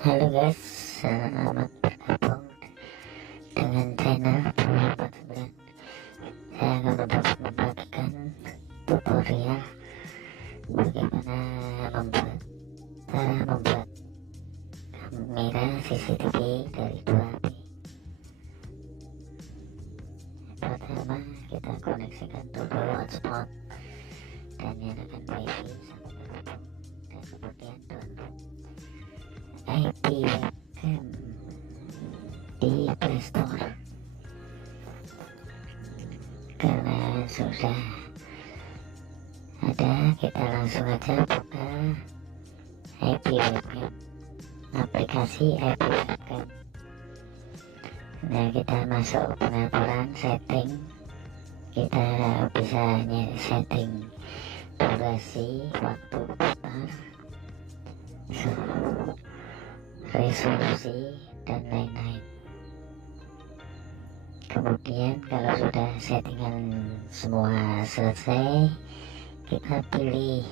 Halo guys, selamat bergabung dengan channel 249. Saya akan membagikan tutorial bagaimana cara membuat kamera CCTV dari 2HP. Pertama, kita koneksikan dulu hotspot dan nyalakan wifi sampai terhubung, dan kemudian download IP webcam di Play Store. Karena sudah ada, kita langsung aja buka IP webcam, aplikasi IP webcam. Nah, kita masuk pengaturan setting, kita bisa setting durasi, waktu putar, resolusi, dan lain-lain. Kemudian kalau sudah settingan semua selesai, kita pilih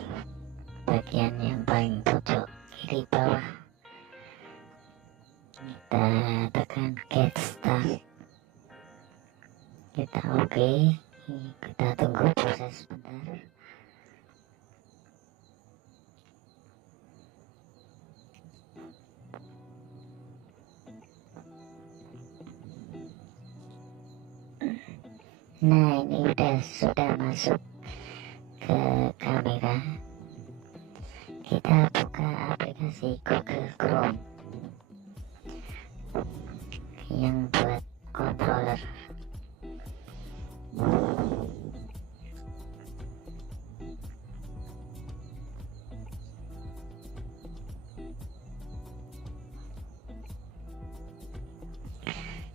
bagian yang paling pojok kiri bawah, kita tekan get start, kita oke, kita tunggu proses sebentar. Nah, ini sudah masuk ke kamera. Kita buka aplikasi Google Chrome yang buat controller.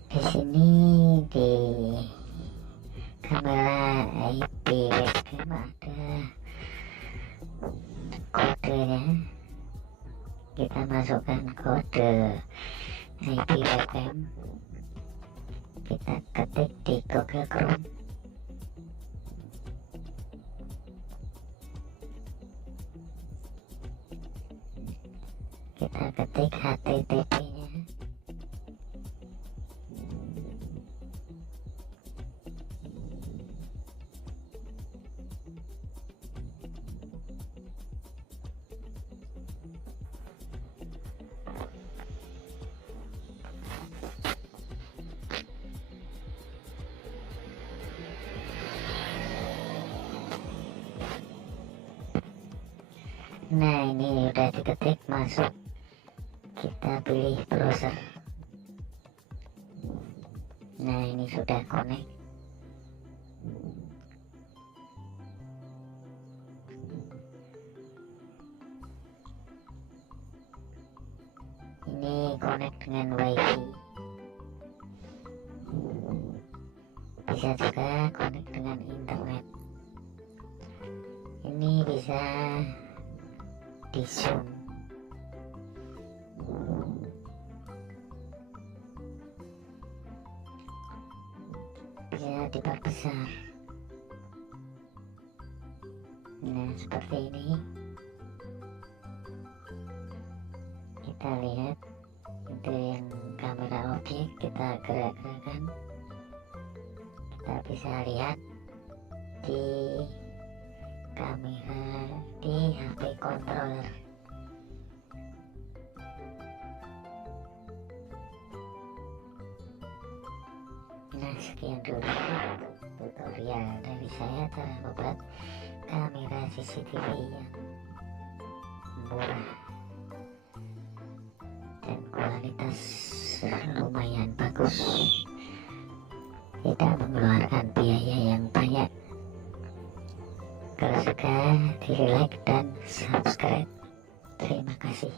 Di sini di kamera IP webcam ada kodenya, kita masukkan kode IP webcam, kita ketik di Google Chrome, kita ketik HTTP nya, nah ini udah diketik masuk, kita pilih browser. Nah, ini sudah connect. Ini connect dengan wifi, bisa juga connect dengan internet. Ini bisa di zoom, bisa diperbesar. Nah, seperti ini. Kita lihat itu yang kamera objek, kita gerak-gerakan, kita bisa lihat di kamera di HP controller. Nah, sekian dulu tutorial dari saya cara membuat kamera CCTV yang murah dan kualitas lumayan bagus, tidak mengeluarkan biaya yang banyak. Kalau suka, di like dan subscribe. Terima kasih.